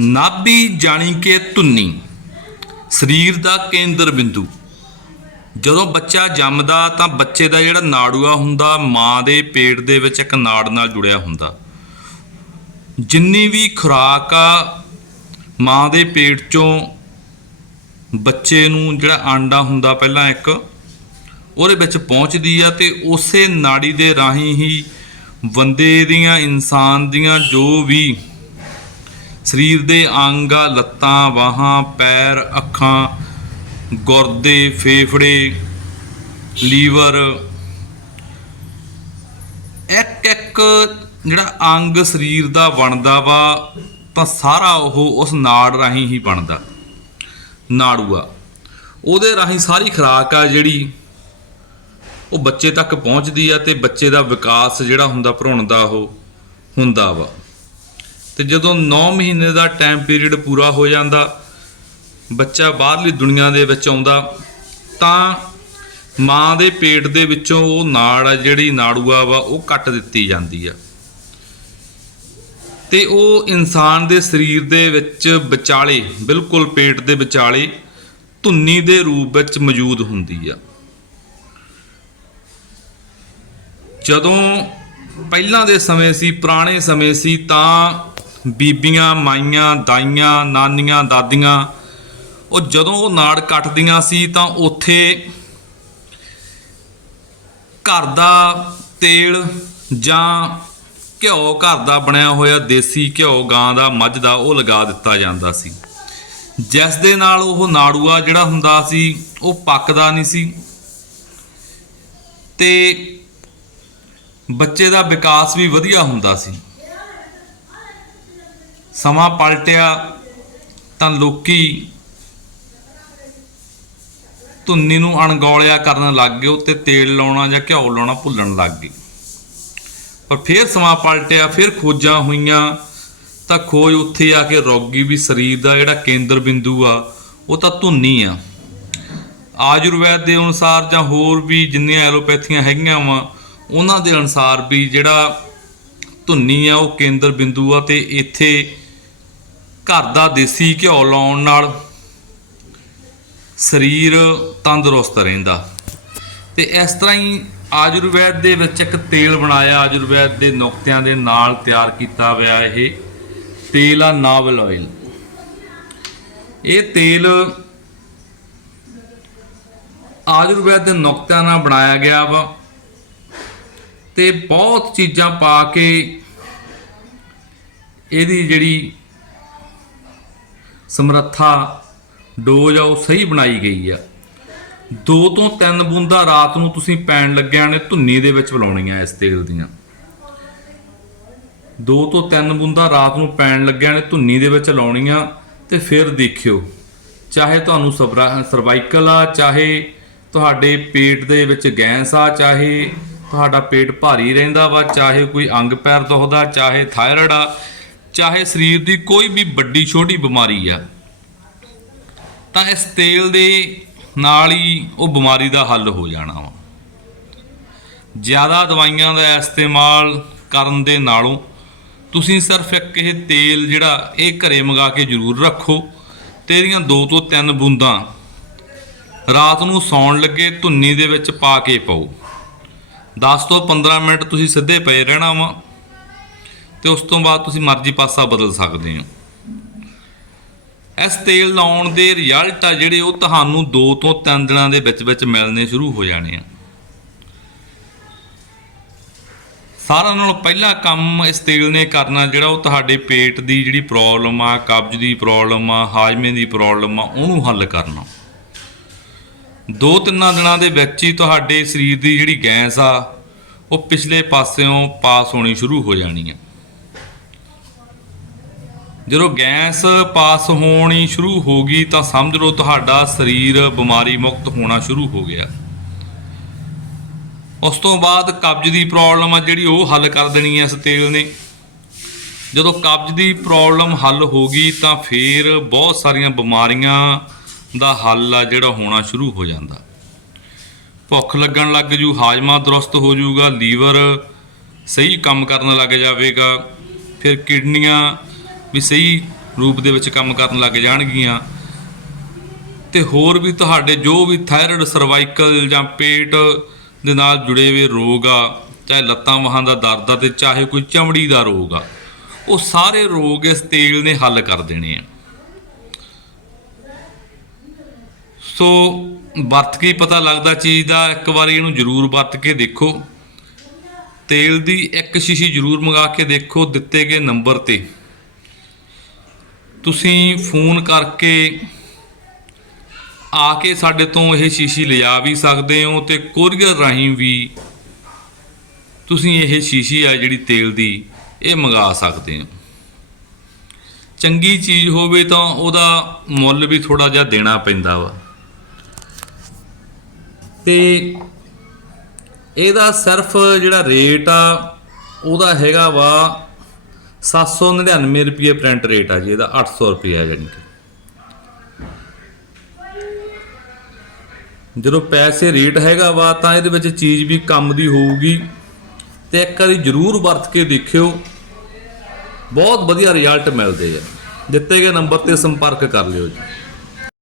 ਨਾਭੀ ਜਾਣੀ ਕਿ ਧੁੰਨੀ। ਸਰੀਰ ਦਾ ਕੇਂਦਰ ਬਿੰਦੂ। ਜਦੋਂ ਬੱਚਾ ਜੰਮਦਾ ਤਾਂ ਬੱਚੇ ਦਾ ਜਿਹੜਾ ਨਾੜੂਆ ਹੁੰਦਾ, ਮਾਂ ਦੇ ਪੇਟ ਦੇ ਵਿੱਚ ਇੱਕ ਨਾੜ ਨਾਲ ਜੁੜਿਆ ਹੁੰਦਾ। ਜਿੰਨੀ ਵੀ ਖੁਰਾਕ ਆ, ਮਾਂ ਦੇ ਪੇਟ ਚੋਂ ਬੱਚੇ ਨੂੰ ਜਿਹੜਾ ਆਂਡਾ ਹੁੰਦਾ ਪਹਿਲਾਂ ਇੱਕ, ਉਹਦੇ ਵਿੱਚ ਪਹੁੰਚਦੀ ਆ ਤੇ ਉਸੇ ਨਾੜੀ ਦੇ ਰਾਹੀਂ ਹੀ ਬੰਦੇ ਦੀਆਂ, ਇਨਸਾਨ ਦੀਆਂ ਜੋ ਵੀ ਸਰੀਰ ਦੇ ਅੰਗ ਲੱਤਾਂ, ਬਾਹਾਂ, ਪੈਰ, ਅੱਖਾਂ, ਗੁਰਦੇ, ਫੇਫੜੇ, ਲੀਵਰ। ਇੱਕ ਇੱਕ ਜਿਹੜਾ ਅੰਗ ਸਰੀਰ ਦਾ ਬਣਦਾ ਵਾ, ਤਾਂ ਸਾਰਾ ਉਹ ਉਸ ਨਾੜ ਰਾਹੀਂ ਹੀ ਬਣਦਾ। ਨਾੜੂਆ। ਉਹਦੇ ਰਾਹੀਂ ਸਾਰੀ ਖੁਰਾਕ ਆ ਜਿਹੜੀ, ਉਹ ਬੱਚੇ ਤੱਕ ਪਹੁੰਚਦੀ ਆ ਤੇ ਬੱਚੇ ਦਾ ਵਿਕਾਸ ਜਿਹੜਾ ਹੁੰਦਾ, ਭਰੂਣ ਦਾ ਉਹ ਹੁੰਦਾ ਵਾ। ਤੇ ਜਦੋਂ 9 ਮਹੀਨੇ ਦਾ ਟਾਈਮ ਪੀਰੀਅਡ ਪੂਰਾ ਹੋ ਜਾਂਦਾ, ਬੱਚਾ ਬਾਹਰਲੀ ਦੁਨੀਆ ਦੇ ਵਿੱਚ ਆਉਂਦਾ, ਤਾਂ ਮਾਂ ਦੇ ਪੇਟ ਦੇ ਵਿੱਚੋਂ ਉਹ ਨਾੜ ਆ, ਜਿਹੜੀ ਨਾੜੂਆ ਵਾ, ਉਹ ਕੱਟ ਦਿੱਤੀ ਜਾਂਦੀ ਆ। ਤੇ ਉਹ ਇਨਸਾਨ ਦੇ ਸਰੀਰ ਦੇ ਵਿੱਚ ਵਿਚਾਲੇ, ਬਿਲਕੁਲ ਪੇਟ ਦੇ ਵਿਚਾਲੇ, ਧੁੰਨੀ ਦੇ ਰੂਪ ਵਿੱਚ ਮੌਜੂਦ ਹੁੰਦੀ ਆ। ਜਦੋਂ ਪਹਿਲਾਂ ਦੇ ਸਮੇਂ ਸੀ, ਪੁਰਾਣੇ ਸਮੇਂ ਸੀ, ਤਾਂ ਬੀਬੀਆਂ, ਮਾਈਆਂ, ਦਾਈਆਂ, ਨਾਨੀਆਂ, ਦਾਦੀਆਂ, ਉਹ ਜਦੋਂ ਉਹ ਨਾੜ ਕੱਟਦੀਆਂ ਸੀ ਤਾਂ ਉੱਥੇ ਘਰ ਦਾ ਤੇਲ ਜਾਂ ਘਿਓ ਘਰ ਦਾ ਬਣਿਆ ਹੋਇਆ ਦੇਸੀ ਘਿਓ, ਗਾਂ ਦਾ, ਮੱਝ ਦਾ ਉਹ ਲਗਾ ਦਿੱਤਾ ਜਾਂਦਾ ਸੀ। ਜਿਸ ਦੇ ਨਾਲ ਉਹ ਨਾੜੂਆ ਜਿਹੜਾ ਹੁੰਦਾ ਸੀ, ਉਹ ਪੱਕਦਾ ਨਹੀਂ ਸੀ ਤੇ ਬੱਚੇ ਦਾ ਵਿਕਾਸ ਵੀ ਵਧੀਆ ਹੁੰਦਾ ਸੀ। ਸਮਾਂ ਪਲਟਿਆ ਤਾਂ ਲੋਕੀ ਧੁੰਨੀ ਨੂੰ ਅਣਗੌਲਿਆ ਕਰਨ ਲੱਗ ਗਏ, ਉੱਤੇ ਤੇਲ ਲਾਉਣਾ ਜਾਂ ਘਿਓ ਲਾਉਣਾ ਭੁੱਲਣ ਲੱਗ ਗਏ। ਪਰ ਫਿਰ ਸਮਾਂ ਪਲਟਿਆ, ਫਿਰ ਖੋਜਾਂ ਹੋਈਆਂ ਤਾਂ ਖੋਜ ਉੱਥੇ ਆ ਕੇ ਰੁਕ ਵੀ ਸਰੀਰ ਦਾ ਜਿਹੜਾ ਕੇਂਦਰ ਬਿੰਦੂ ਆ, ਉਹ ਤਾਂ ਧੁੰਨੀ ਆ। ਆਯੁਰਵੈਦ ਦੇ ਅਨੁਸਾਰ ਜਾਂ ਹੋਰ ਵੀ ਜਿੰਨੀਆਂ ਐਲੋਪੈਥੀਆਂ ਹੈਗੀਆਂ ਵਾ, ਉਹਨਾਂ ਦੇ ਅਨੁਸਾਰ ਵੀ ਜਿਹੜਾ ਧੁੰਨੀ ਆ, ਉਹ ਕੇਂਦਰ ਬਿੰਦੂ ਆ ਤੇ ਇੱਥੇ ਘਰ ਦਾ ਦੇਸੀ ਘਿਓ ਲਾਉਣ ਨਾਲ ਸਰੀਰ ਤੰਦਰੁਸਤ ਰਹਿੰਦਾ। ਤੇ ਇਸ ਤਰ੍ਹਾਂ ਹੀ ਆਯੁਰਵੈਦ ਦੇ ਵਿੱਚ ਇੱਕ ਤੇਲ ਬਣਾਇਆ, ਆਯੁਰਵੈਦ ਦੇ ਨੁਕਤਿਆਂ ਦੇ ਨਾਲ ਤਿਆਰ ਕੀਤਾ ਹੋਇਆ ਇਹ ਤੇਲ ਆ ਨਾਵਲ ਆਇਲ ਇਹ ਤੇਲ ਆਯੁਰਵੈਦ ਦੇ ਨੁਕਤਿਆਂ ਨਾਲ ਬਣਾਇਆ ਗਿਆ ਵਾ ਤੇ ਬਹੁਤ ਚੀਜ਼ਾਂ ਪਾ ਕੇ ਇਹਦੀ ਜਿਹੜੀ ਸਮਰੱਥਾ, ਡੋਜ਼ ਆ, ਉਹ ਸਹੀ ਬਣਾਈ ਗਈ ਆ। ਦੋ ਤੋਂ ਤਿੰਨ ਬੂੰਦਾਂ ਰਾਤ ਨੂੰ ਤੁਸੀਂ ਪੈਣ ਲੱਗਿਆ ਨੇ, ਧੁੰਨੀ ਦੇ ਵਿੱਚ ਬੁਲਾਉਣੀਆਂ ਇਸ ਤੇਲ ਦੀਆਂ। ਦੋ ਤੋਂ ਤਿੰਨ ਬੂੰਦਾਂ ਰਾਤ ਨੂੰ ਪੈਣ ਲੱਗਿਆਂ ਨੇ, ਧੁੰਨੀ ਦੇ ਵਿੱਚ ਲਾਉਣੀਆਂ, ਤੇ ਫਿਰ ਦੇਖਿਓ, ਚਾਹੇ ਤੁਹਾਨੂੰ ਸਰਵਾਈਕਲ ਆ, ਚਾਹੇ ਤੁਹਾਡੇ ਪੇਟ ਦੇ ਵਿੱਚ ਗੈਸ ਆ, ਚਾਹੇ ਤੁਹਾਡਾ ਪੇਟ ਭਾਰੀ ਰਹਿੰਦਾ ਵਾ, ਚਾਹੇ ਕੋਈ ਅੰਗ ਪੈਰ ਦੁਖਦਾ, ਚਾਹੇ ਥਾਇਰਾਇਡ ਆ ਚਾਹੇ ਸਰੀਰ ਦੀ ਕੋਈ ਵੀ ਵੱਡੀ ਛੋਟੀ ਬਿਮਾਰੀ ਆ, ਤਾਂ ਇਸ ਤੇਲ ਦੇ ਨਾਲ ਹੀ ਉਹ ਬਿਮਾਰੀ ਦਾ ਹੱਲ ਹੋ ਜਾਣਾ ਵਾ। ਜ਼ਿਆਦਾ ਦਵਾਈਆਂ ਦਾ ਇਸਤੇਮਾਲ ਕਰਨ ਦੇ ਨਾਲੋਂ ਤੁਸੀਂ ਸਿਰਫ ਇੱਕ ਇਹ ਤੇਲ ਜਿਹੜਾ ਇਹ ਘਰੇ ਮੰਗਾ ਕੇ ਜ਼ਰੂਰ ਰੱਖੋ। ਤੇ ਇਹਦੀਆਂ ਦੋ ਤੋਂ ਤਿੰਨ ਬੂੰਦਾਂ ਰਾਤ ਨੂੰ ਸੌਣ ਲੱਗੇ ਧੁੰਨੀ ਦੇ ਵਿੱਚ ਪਾ ਕੇ ਪਾਓ। 10 ਤੋਂ 15 ਮਿੰਟ ਤੁਸੀਂ ਸਿੱਧੇ ਪਏ ਰਹਿਣਾ ਵਾ। ਤੇ ਉਸ ਤੋਂ ਬਾਅਦ ਤੁਸੀਂ ਮਰਜ਼ੀ ਪਾਸਾ ਬਦਲ ਸਕਦੇ ਹੋ। ਇਸ ਤੇਲ ਲਾਉਣ ਦੇ ਰਿਜ਼ਲਟ ਆ ਜਿਹੜੇ ਉਹ ਤੁਹਾਨੂੰ 2 ਤੋਂ 3 ਦਿਨਾਂ ਦੇ ਵਿੱਚ ਵਿੱਚ ਮਿਲਣੇ ਸ਼ੁਰੂ ਹੋ ਜਾਣੇ ਆ। ਸਾਰਿਆਂ ਨਾਲੋਂ ਪਹਿਲਾ ਕੰਮ ਇਸ ਤੇਲ ਨੇ ਕਰਨਾ ਜਿਹੜਾ ਉਹ ਤੁਹਾਡੇ ਪੇਟ ਦੀ ਜਿਹੜੀ ਪ੍ਰੋਬਲਮ ਆ, ਕਬਜ਼ ਦੀ ਪ੍ਰੋਬਲਮ ਆ, ਹਾਜ਼ਮੇ ਦੀ ਪ੍ਰੋਬਲਮ ਆ, ਉਹਨੂੰ ਹੱਲ ਕਰਨਾ। ਦੋ ਤਿੰਨਾਂ ਦਿਨਾਂ ਦੇ ਵਿੱਚ ਹੀ ਤੁਹਾਡੇ ਸਰੀਰ ਦੀ ਜਿਹੜੀ ਗੈਸ ਆ, ਉਹ ਪਿਛਲੇ ਪਾਸਿਓਂ ਪਾਸ ਹੋਣੀ ਸ਼ੁਰੂ ਹੋ ਜਾਣੀ ਆ। ਜਦੋਂ ਗੈਸ ਪਾਸ ਹੋਣੀ ਸ਼ੁਰੂ ਹੋ ਗਈ ਤਾਂ ਸਮਝ ਲਓ ਤੁਹਾਡਾ ਸਰੀਰ ਬਿਮਾਰੀ ਮੁਕਤ ਹੋਣਾ ਸ਼ੁਰੂ ਹੋ ਗਿਆ। ਉਸ ਤੋਂ ਬਾਅਦ ਕਬਜ਼ ਦੀ ਪ੍ਰੋਬਲਮ ਆ ਜਿਹੜੀ ਉਹ ਹੱਲ ਕਰ ਦੇਣੀ ਹੈ ਇਸ ਤੇਲ ਨੇ। ਜਦੋਂ ਕਬਜ਼ ਦੀ ਪ੍ਰੋਬਲਮ ਹੱਲ ਹੋ ਗਈ ਤਾਂ ਫਿਰ ਬਹੁਤ ਸਾਰੀਆਂ ਬਿਮਾਰੀਆਂ ਦਾ ਹੱਲ ਆ ਜਿਹੜਾ ਹੋਣਾ ਸ਼ੁਰੂ ਹੋ ਜਾਂਦਾ। ਭੁੱਖ ਲੱਗਣ ਲੱਗ ਜੂ, ਹਾਜ਼ਮਾ ਦਰੁਸਤ ਹੋ ਜਾਊਗਾ ਲੀਵਰ ਸਹੀ ਕੰਮ ਕਰਨ ਲੱਗ ਜਾਵੇਗਾ, ਫਿਰ ਕਿਡਨੀਆਂ ਵੀ ਸਹੀ ਰੂਪ ਦੇ ਵਿੱਚ ਕੰਮ ਕਰਨ ਲੱਗ ਜਾਣਗੀਆਂ। ਤੇ ਹੋਰ ਵੀ ਤੁਹਾਡੇ ਜੋ ਵੀ ਥਾਇਰਾਇਡ ਸਰਵਾਈਕਲ ਜਾਂ ਪੇਟ ਦੇ ਨਾਲ ਜੁੜੇ ਹੋਏ ਰੋਗ ਆ, ਚਾਹੇ ਲੱਤਾਂ ਵਾਹਾਂ ਦਾ ਦਰਦ ਆ ਤੇ ਚਾਹੇ ਕੋਈ ਚਮੜੀ ਦਾ ਰੋਗ ਆ, ਉਹ ਸਾਰੇ ਰੋਗ ਇਸ ਤੇਲ ਨੇ ਹੱਲ ਕਰ ਦੇਣੇ ਆ। ਸੋ ਵਰਤ ਕੇ ਪਤਾ ਲੱਗਦਾ ਚੀਜ਼ ਦਾ, ਇੱਕ ਵਾਰੀ ਇਹਨੂੰ ਜ਼ਰੂਰ ਵਰਤ ਕੇ ਦੇਖੋ। ਤੇਲ ਦੀ ਇੱਕ ਸ਼ੀਸ਼ੀ ਜ਼ਰੂਰ ਮੰਗਾ ਕੇ ਦੇਖੋ ਦਿੱਤੇ ਗਏ ਨੰਬਰ ਤੇ। ਤੁਸੀਂ ਫੋਨ ਕਰਕੇ ਆ ਕੇ ਸਾਡੇ ਤੋਂ ਇਹ ਸ਼ੀਸ਼ੀ ਲਿਜਾ ਵੀ ਸਕਦੇ ਹੋ ਤੇ ਕੋਰੀਅਰ ਰਾਹੀਂ ਵੀ ਤੁਸੀਂ ਇਹ ਸ਼ੀਸ਼ੀ ਆ ਜਿਹੜੀ ਤੇਲ ਦੀ, ਇਹ ਮੰਗਾ ਸਕਦੇ ਹੋ। ਚੰਗੀ ਚੀਜ਼ ਹੋਵੇ ਤਾਂ ਉਹਦਾ ਮੁੱਲ ਵੀ ਥੋੜਾ ਜਿਹਾ ਦੇਣਾ ਪੈਂਦਾ ਵਾ। ਤੇ ਇਹਦਾ ਸਿਰਫ ਜਿਹੜਾ ਰੇਟ ਆ, ਉਹਦਾ ਹੈਗਾ ਵਾ 799 ਰੁਪਏ ਪ੍ਰਿੰਟ ਰੇਟ ਆ ਜੀ, ਇਹਦਾ 800 ਰੁਪਏ ਆ ਜਾਨੀ ਕਿ। ਜਦੋਂ ਪੈਸੇ ਰੇਟ ਹੈਗਾ ਵਾ, ਤਾਂ ਇਹਦੇ ਵਿੱਚ ਚੀਜ਼ ਵੀ ਕੰਮ ਦੀ ਹੋਊਗੀ। ਤੇ ਇੱਕ ਵਾਰੀ ਜ਼ਰੂਰ ਵਰਤ ਕੇ ਦੇਖਿਓ, ਬਹੁਤ ਵਧੀਆ ਰਿਜ਼ਲਟ ਮਿਲਦੇ ਆ। ਦਿੱਤੇ ਗਏ ਨੰਬਰ ਤੇ ਸੰਪਰਕ ਕਰ ਲਿਓ ਜੀ।